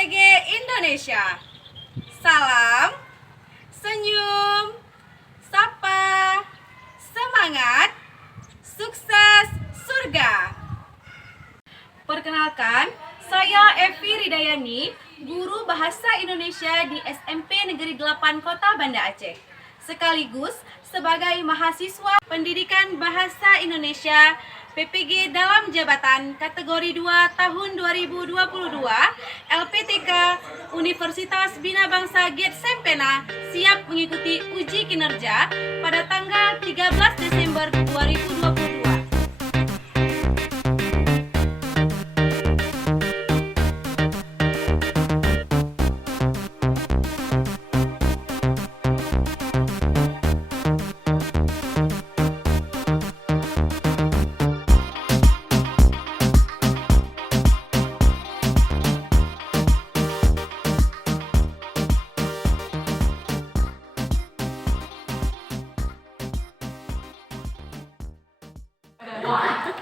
PPG Indonesia. Salam, senyum, sapa, semangat, sukses, surga. Perkenalkan, saya Evi Ridayani, guru Bahasa Indonesia di SMP Negeri 8 Kota Banda Aceh. Sekaligus sebagai mahasiswa Pendidikan Bahasa Indonesia PPG dalam jabatan kategori 2 tahun 2022 LPTK Universitas Bina Bangsa Gate Sempena siap mengikuti uji kinerja pada tanggal 13 Desember 2022.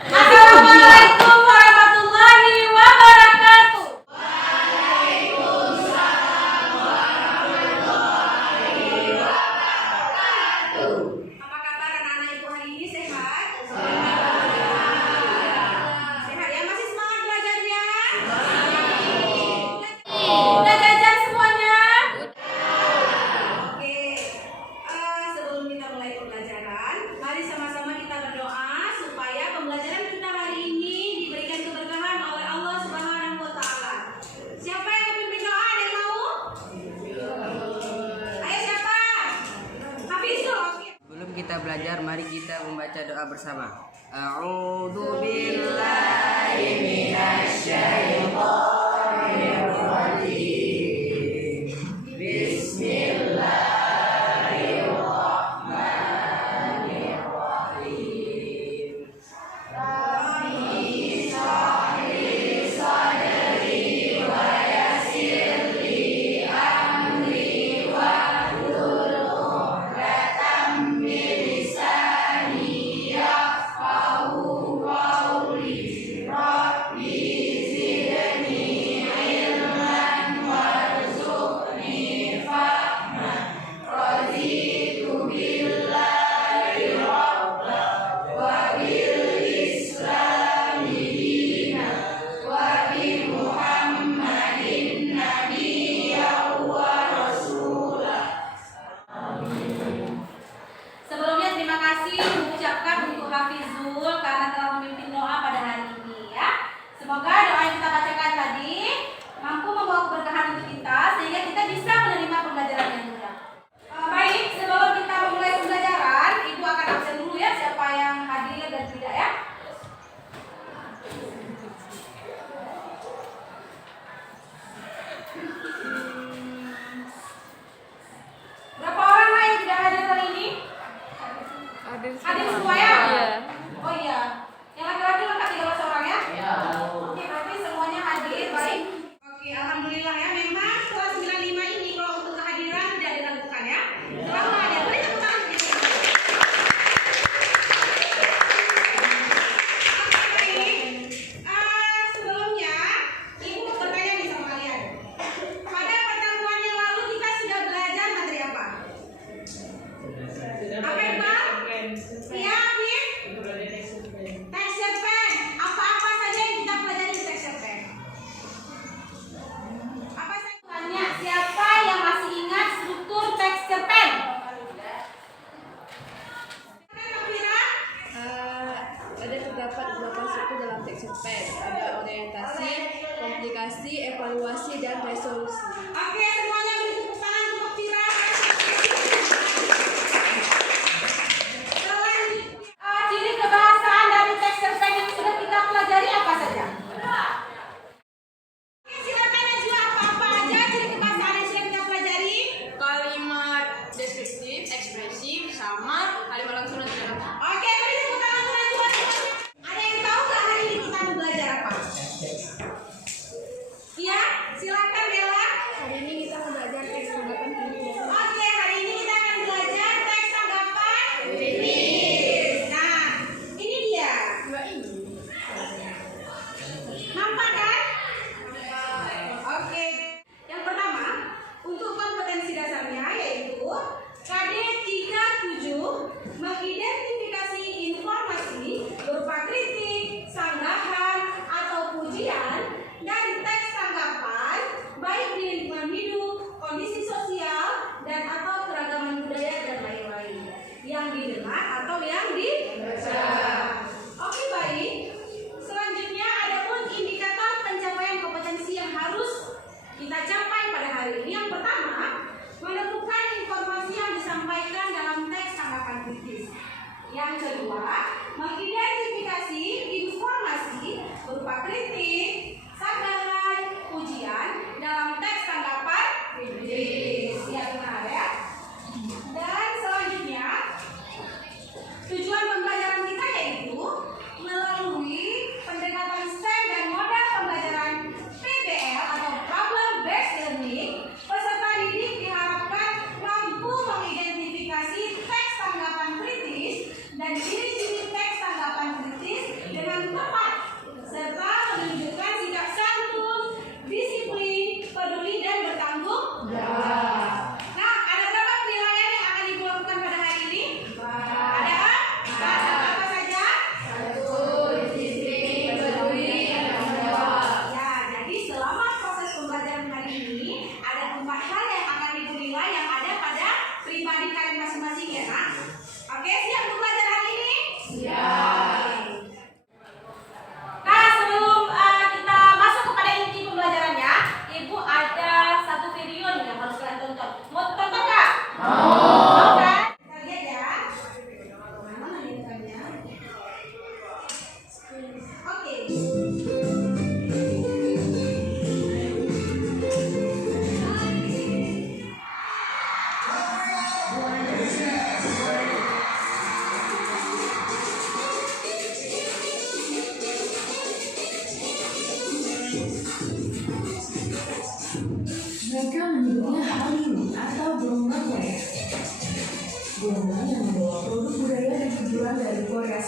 Assalamualaikum warahmatullahi wabarakatuh. Waalaikumsalam warahmatullahi wabarakatuh. Apa kabar anak-anak ibu hari ini, sehat? Sehat ya, masih semangat belajarnya? Udah jajan semuanya? Oke. Sebelum kita mulai pembelajaran, mari sama-sama kita berdoa supaya pembelajaran kita hari ini diberikan keberkahan oleh Allah Subhanahu wa taala. Siapa yang memimpin doa? Ada yang mau? Ayo siapa? Hafizul. Oke. Sebelum kita belajar, mari kita membaca doa bersama. A'udzu billahi minasyaitonir rajim. Bismillahirrahmanirrahim. Rabbi shrah li sadri wa yassir li amri wahlul 'uqdatam min lisani yafqahu qawli. Rabbi zidni ilman warzuqni fahman. Raditu billahi rabba wa bil islami dina wa bi Muhammadin nabiyya wa rasulah. Sebelumnya terima kasih mengucapkan untuk Hafizul karena telah memimpin doa pada hari ini ya. Semoga doa yang kita bacakan tadi mampu membawa keberkahan untuk kita sehingga kita bisa menerima pembelajaran yang mudah. Baik, sebelum kita memulai pembelajaran, Ibu akan absen dulu ya siapa yang hadir dan tidak ya. Berapa orang lah yang tidak hadir hari ini? Hadir semua ya? Oh iya. Yang laki-laki lengkap 13 orang ya? Iya. Oke, berarti semuanya hadir. Baik. Oke, alhamdulillah ya. Memang kelas 95 ini kalau untuk kehadiran tidak diragukan ya. Selalu hadir. Beri tepuk tangan untuk dia. Oke, baik. Sebelumnya Ibu bertanya nih sama kalian. Pada pertemuan yang lalu kita sudah belajar materi apa? Apa Iqbal? Iya, Afif? Texture pen. Apa-apa saja yang kita pelajari di texture pen? Apa saja? Tanya, siapa yang masih ingat struktur texture pen? Kira? Ada terdapat beberapa suku dalam texture pen. Ada orientasi, komplikasi, evaluasi, dan resolusi. Oke, semuanya beri tepuk tangan untuk Fira. Ciri kebahasaan dari texture pen yang sudah kita pelajari apa saja? Oke, silakan Najwa, apa-apa aja ciri kebahasaan yang sudah kita pelajari? Kalimat deskriptif, ekspresif, samar, kalimat langsung dan tidak. Oke, beri tepuk tangan untuk Najwa. Ada yang tahu nggak hari ini kita mau belajar apa? Iya, silakan Bella. Hari ini kita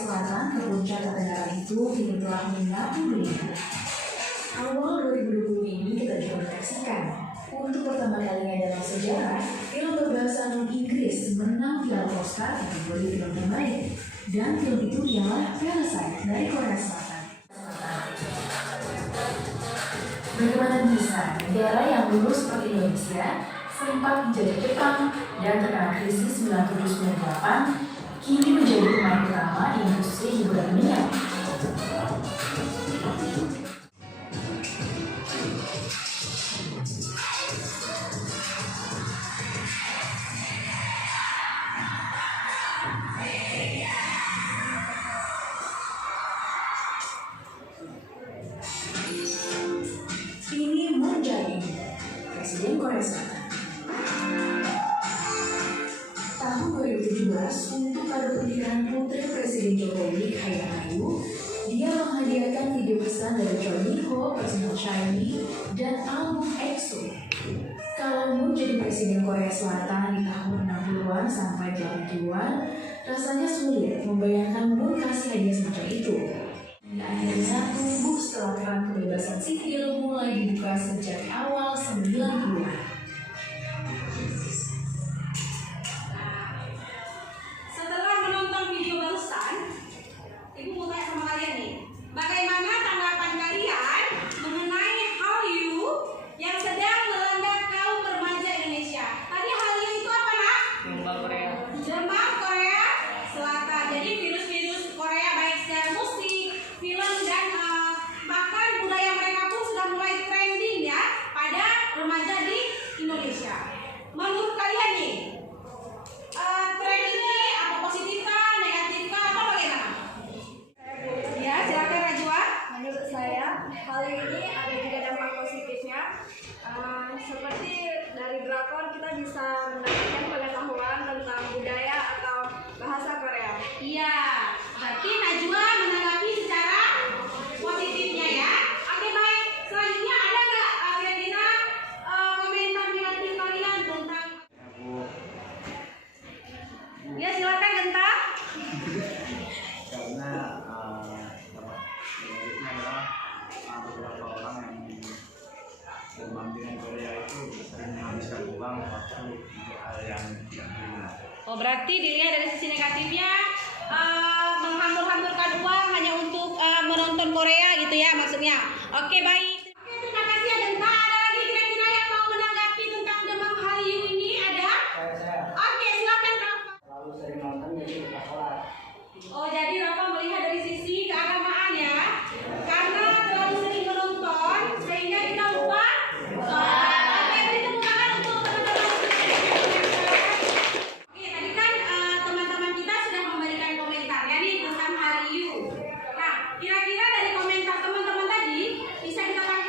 Selatan ke puncak ketenaran itu kini telah menyatu dunia. Awal 2020 ini kita juga menyaksikan untuk pertama kalinya dalam sejarah, film berbahasa non-Inggris menang piala Oscar kategori film terbaik, dan film itu ialah Parasite dari Korea Selatan. Bagaimana bisa negara yang dulu seperti Indonesia sempat menjadi Jepang dan terkena krisis 97-98 kini menjadi pemain utama di industri hiburan dunia? Ini Moon Jae-in, Presiden Korea Selatan. Tahun 2017, untuk kado pernikahan putri Presiden Jokowi, Kahiyang Ayu, dia menghadiahkan video pesan dari Choi Min-ho, personal Shiny, dan album EXO. Kalau Moon jadi Presiden Korea Selatan di tahun 60-an sampai 80-an, rasanya sulit membayangkan Moon kasih hadiah semacam itu. Dan akhirnya tumbuh setelah keran kebebasan sipil mulai dibuka sejak awal 90-an. Setelah menonton video barusan, Ibu mau tanya sama kalian nih, bagaimana tanggapan kalian mengenai Hallyu yang sedang melanda kaum remaja Indonesia? Tadi Hallyu itu apa, Nak? Demam Korea. Demam Korea Selatan. Jadi virus-virus Korea baik secara musik, film, dan bahkan budaya mereka pun sudah mulai trending ya pada remaja di Indonesia. Menurut kalian nih, tren ini apa positifkah, negatifkah, atau bagaimana? Ya, silakan Najwa. Menurut saya, hal ini ada juga dampak positifnya. Seperti dari drakor kita bisa mendapatkan pengetahuan tentang budaya atau bahasa Korea. Iya, berarti Najwa menanggapi secara positifnya ya. Oke, baik. Selanjutnya ada nggak kira-kira komentar negatif kalian tentang? Ya, silakan Genta. Karena menariknya adalah beberapa orang yang demam dengan Korea itu sering menghabiskan uang waktu untuk hal yang tidak berguna. Oh, berarti dilihat dari sisi negatifnya menghambur-hamburkan uang hanya untuk menonton Korea gitu ya maksudnya. Oke, baik. Oke, terima kasih ya Genta. Ada lagi kira-kira yang mau menanggapi tentang demam Hallyu ini? Ada? Oke, silakan Rafa. Lalu sering nonton jadi lupa sholat. Oh, jadi Rafa melihat dari sisi keagamaan ya. Karena terlalu sering menonton sehingga kita lupa sholat. Oke, beri tepuk tangan untuk teman-teman. Oke, tadi kan teman-teman kita sudah memberikan komentar ya nih tentang Hallyu. Nah, kira-kira dari komentar teman-teman tadi bisa kita pakai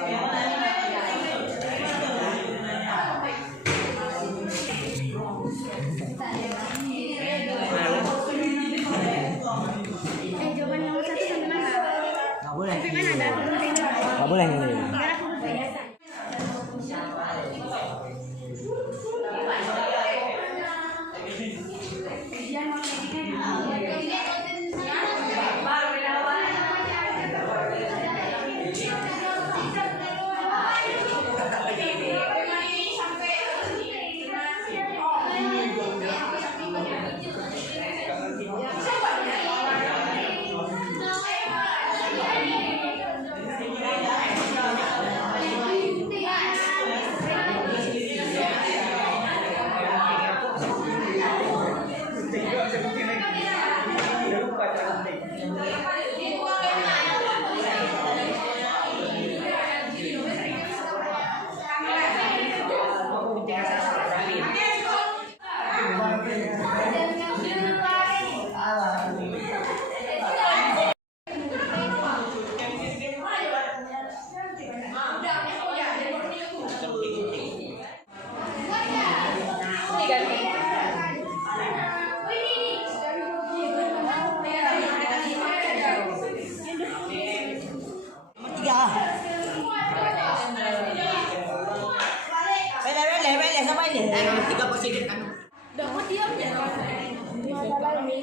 Jawaban nomor 1 sampai mana? Nggak boleh. Sampai mana ada? Nggak boleh nih. Tiga positif kan? Dapat diam ya. Masalah ini.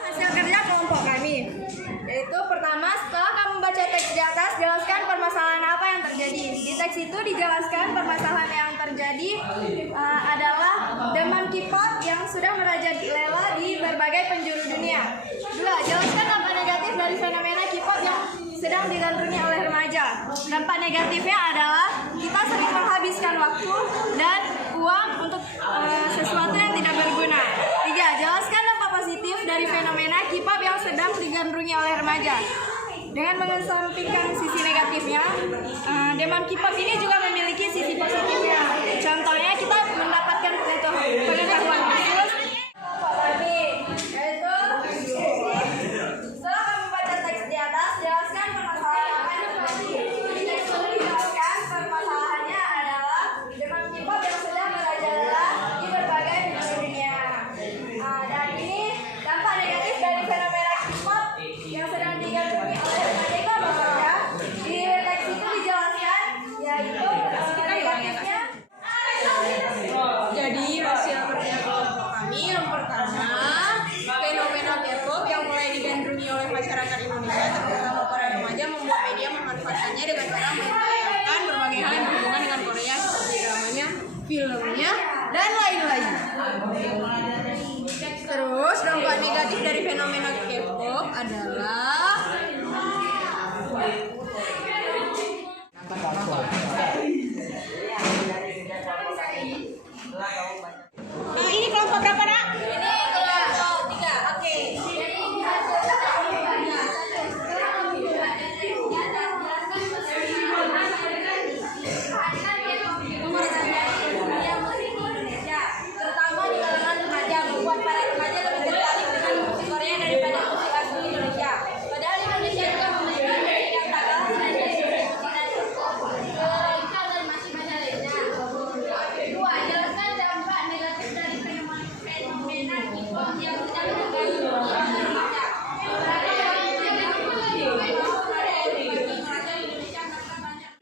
Hasil kerja kelompok kami, yaitu pertama, setelah kamu membaca teks di atas, jelaskan permasalahan apa yang terjadi. Di teks itu dijelaskan permasalahan yang terjadi adalah demam K-pop yang sudah merajalela di berbagai penjuru dunia. 2. Jelaskan dampak negatif dari fenomena K-pop yang sedang digandrungi oleh remaja. Dampak negatifnya adalah kita sering menghabiskan waktu dan uang untuk sesuatu yang tidak berguna. 3. Jelaskan dampak positif dari fenomena K-pop yang sedang digandrungi oleh remaja. Dengan mengesampingkan sisi negatifnya, demam K-pop ini juga memiliki sisi positifnya. Contohnya kita mendapatkan pengetahuan khusus. Yaitu setelah kamu baca teks di atas, jelaskan permasalahan apa yang terjadi. Di teks itu dijelaskan permasalahannya adalah demam K-pop yang sedang merajalela di berbagai penjuru dunia. Dan ini dampak negatif dari fenomena K-pop yang sedang digandrungi oleh remaja itu apa saja? Di teks itu dijelaskan, yaitu negatifnya. Jadi hasil kerja kelompok kami yang pertama, fenomena K-pop yang mulai digandrungi oleh masyarakat Indonesia terutama para remaja membuat media memanfaatkannya dengan cara menayangkan berbagai hal yang berhubungan dengan Korea seperti dramanya, filmnya, dan lain-lain. Terus dampak negatif dari fenomena K-pop adalah ini kelompok berapa, Nak? Ini kelompok 3. Oke. Terutama di kalangan remaja, membuat para remaja lebih tertarik dengan musik Korea daripada musik asli Indonesia. Padahal Indonesia juga memiliki musik yang tak kalah dengan musik dan masih banyak lainnya. 2. Jelaskan dampak negatif dari fenomena K-pop yang sedang digandrungi oleh remaja.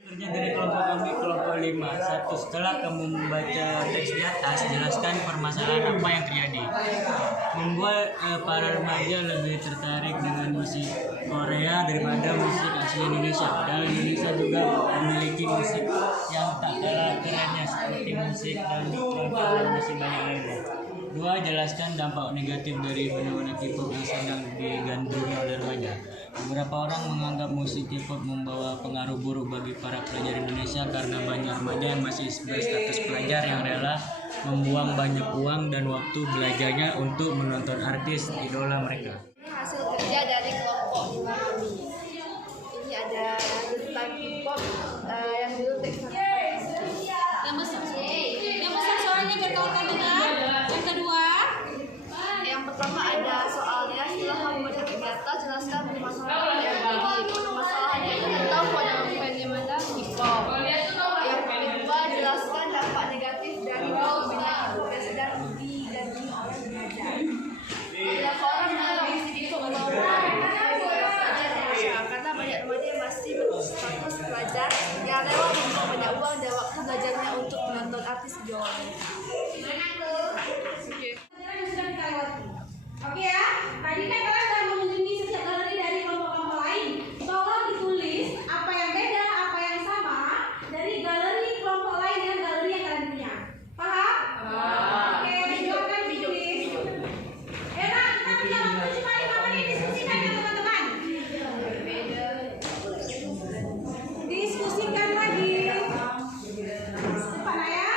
Kerja dari kelompok kami, kelompok 5. 1. Setelah kamu membaca teks di atas, jelaskan permasalahan apa yang terjadi. Membuat para remaja lebih tertarik dengan musik Korea daripada musik asli Indonesia. Padahal Indonesia juga memiliki musik yang tak kalah kerennya seperti musik dangdut, rock, dan masih banyak lainnya. 2. Jelaskan dampak negatif dari fenomena K-pop yang sedang digandrungi oleh remaja. Beberapa orang menganggap musik K-pop membawa pengaruh buruk bagi para pelajar Indonesia karena banyak remaja yang masih berstatus pelajar yang rela membuang banyak uang dan waktu belajarnya untuk menonton artis idola mereka. Ini hasil kerja dari kelompok 5 kami. Ini ada tentang K-pop yang dulu teksnya. yang besar soalnya berkaitan dengan yang kedua. Yang pertama ada soalnya, setelah kamu baca teks di atas, jelaskan permasalahan yang terjadi. Permasalahannya itu tentang fenomena K-pop. Yang kedua, jelaskan dampak negatif dari fenomena K-pop yang sedang digandrungi oleh remaja. Beberapa orang menganggap musik K-pop membawa pengaruh pelajar Indonesia karena banyak remaja yang masih berstatus pelajar yang rela membuang banyak uang dan waktu belajarnya untuk menonton artis idola. Oke ya, tadi kan kalian sudah mengunjungi setiap galeri dari kelompok-kelompok lain. Tolong ditulis apa yang beda, apa yang sama dari galeri kelompok lain dengan galeri yang kalian punya. Paham? Oke, silakan ditulis. Era, kita punya waktu cuma 5 menit diskusikan ya teman-teman. Diskusikan lagi. Cepat ya.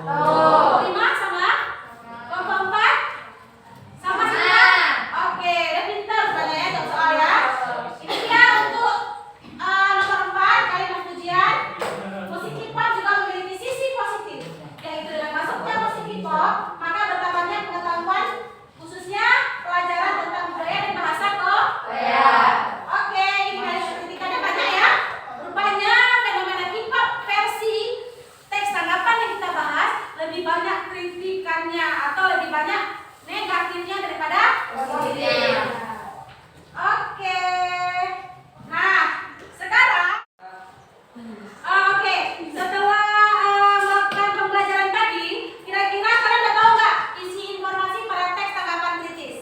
5 sama? Kelompok 4? Sama semua? Oke, udah pintar sebenarnya ya jawab soal ya. Ini dia untuk nomor 4 kalimat pujian. Musik hip hop juga memiliki sisi positif, yaitu dengan masuknya musik hip hop, maka bertambahnya pengetahuan khususnya pelajaran tentang budaya dan bahasa Korea. Oke, ini dari kritikannya banyak ya. Rupanya fenomena hip hop versi teks tanggapan yang kita bahas lebih banyak kritikannya atau lebih banyak negatifnya daripada positifnya. Oke. Nah, sekarang oke, setelah melakukan pembelajaran tadi, kira-kira kalian udah tahu nggak isi informasi pada teks tanggapan kritis?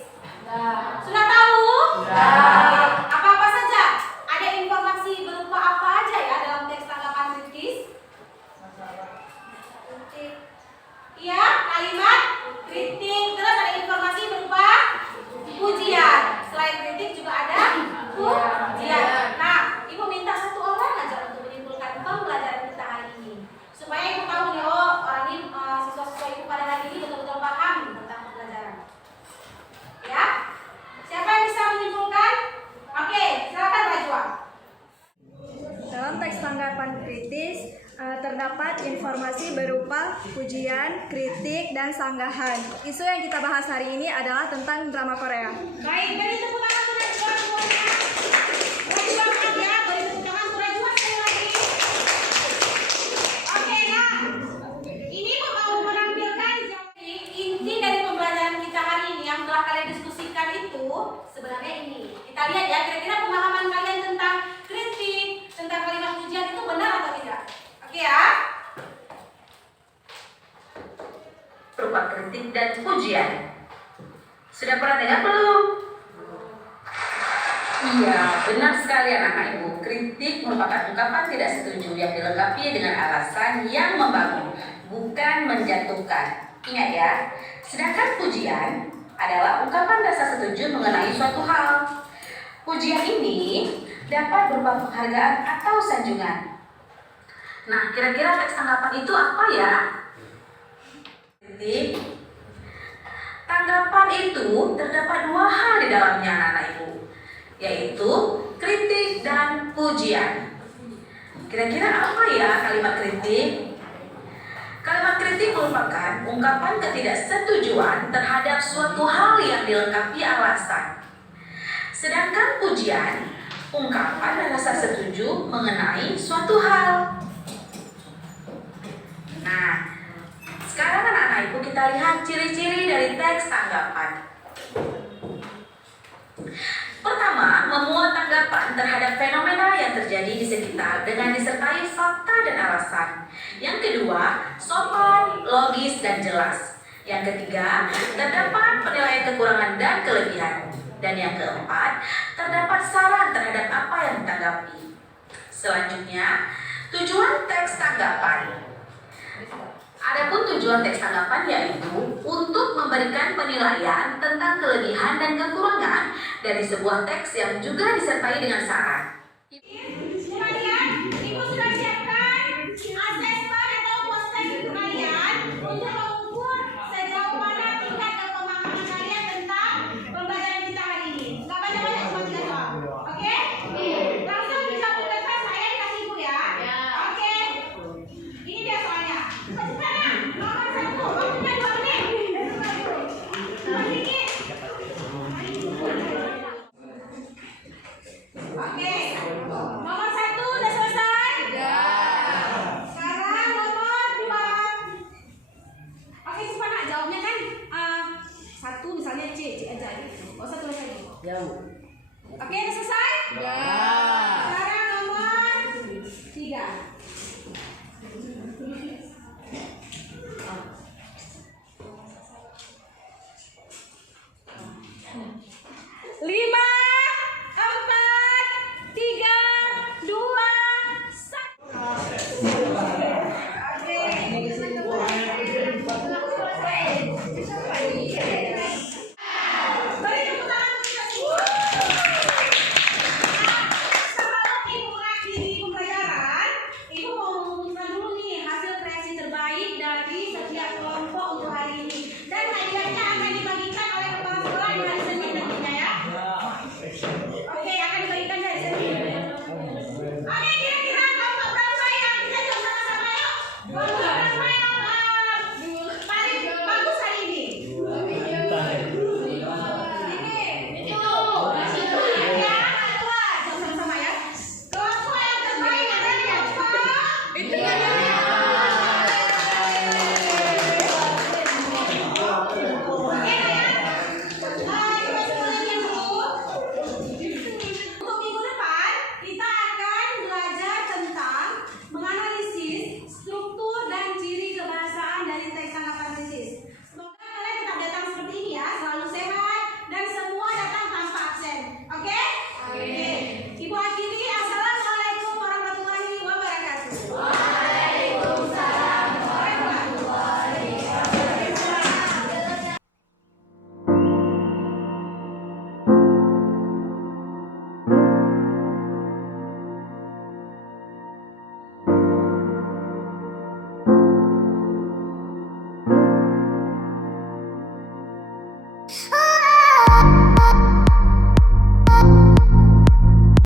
Sudah tahu? Oke. Apa-apa saja? Ada informasi berupa apa aja ya dalam teks tanggapan kritis? Iya, kalimat kritik. Terus ada informasi berupa pujian. Selain kritik juga ada pujian. Nah, Ibu minta satu orang aja untuk menyimpulkan pembelajaran kita hari ini, supaya Ibu tahu nih, oh orang ini siswa-siswa Ibu pada hari ini betul-betul paham tentang pembelajaran. Ya, siapa yang bisa menyimpulkan? Oke, silakan Najwa. Dalam teks tanggapan kritis terdapat informasi berupa pujian, kritik, dan sanggahan. Isu yang kita bahas hari ini adalah tentang drama Korea. Baik, beri tepuk tangan untuk Najwa semuanya. Najwa maaf ya, beri tepuk tangan untuk Najwa sekali lagi. Oke, nah ini Ibu mau menampilkan inti dari pembelajaran kita hari ini yang telah kalian diskusikan itu sebenarnya ini. Kita lihat ya, kira-kira pemahaman kalian tentang kritik, tentang kalimat pujian itu benar atau tidak? Oke ya. Berupa kritik dan pujian. Sudah pernah dengar belum? Iya, benar sekali anak-anak ibu. Kritik merupakan ungkapan tidak setuju yang dilengkapi dengan alasan yang membangun, bukan menjatuhkan. Ingat ya, sedangkan pujian adalah ungkapan rasa setuju mengenai suatu hal. Pujian ini dapat berupa penghargaan atau sanjungan. Nah, kira-kira teks tanggapan itu apa ya? Kritik. Tanggapan itu terdapat dua hal di dalamnya anak-anak ibu, yaitu kritik dan pujian. Kira-kira apa ya kalimat kritik? Kalimat kritik merupakan ungkapan ketidaksetujuan terhadap suatu hal yang dilengkapi alasan. Sedangkan pujian, ungkapan rasa setuju mengenai suatu hal. Nah, sekarang anak-anak ibu kita lihat ciri-ciri dari teks tanggapan. Pertama, memuat tanggapan terhadap fenomena yang terjadi di sekitar dengan disertai fakta dan alasan. Yang kedua, sopan, logis, dan jelas. Yang ketiga, terdapat penilaian kekurangan dan kelebihan. Dan yang keempat, terdapat saran terhadap apa yang ditanggapi. Selanjutnya, tujuan teks tanggapan. Adapun tujuan teks tanggapan yaitu untuk memberikan penilaian tentang kelebihan dan kekurangan dari sebuah teks yang juga disertai dengan saran. Kemudian, Ibu sudah siapkan asesmen atau post-teks kalian untuk mengukur sejauh mana tingkat kepemahaman kalian tentang pembelajaran kita hari ini. Nggak banyak-banyak, cuma 3 soal. Oke? Langsung bisa buka kelas saya dikasih Ibu ya. Oke? Ini dia soalnya. Cepat ya. Nomor 1, waktunya 2 menit. Sedikit. Oke. Nomor 1 udah selesai? Sekarang nomor 2. Oke, cepat nak jawabnya kan 1 misalnya C aja. Nggak usah tulis lagi. Oke, udah selesai?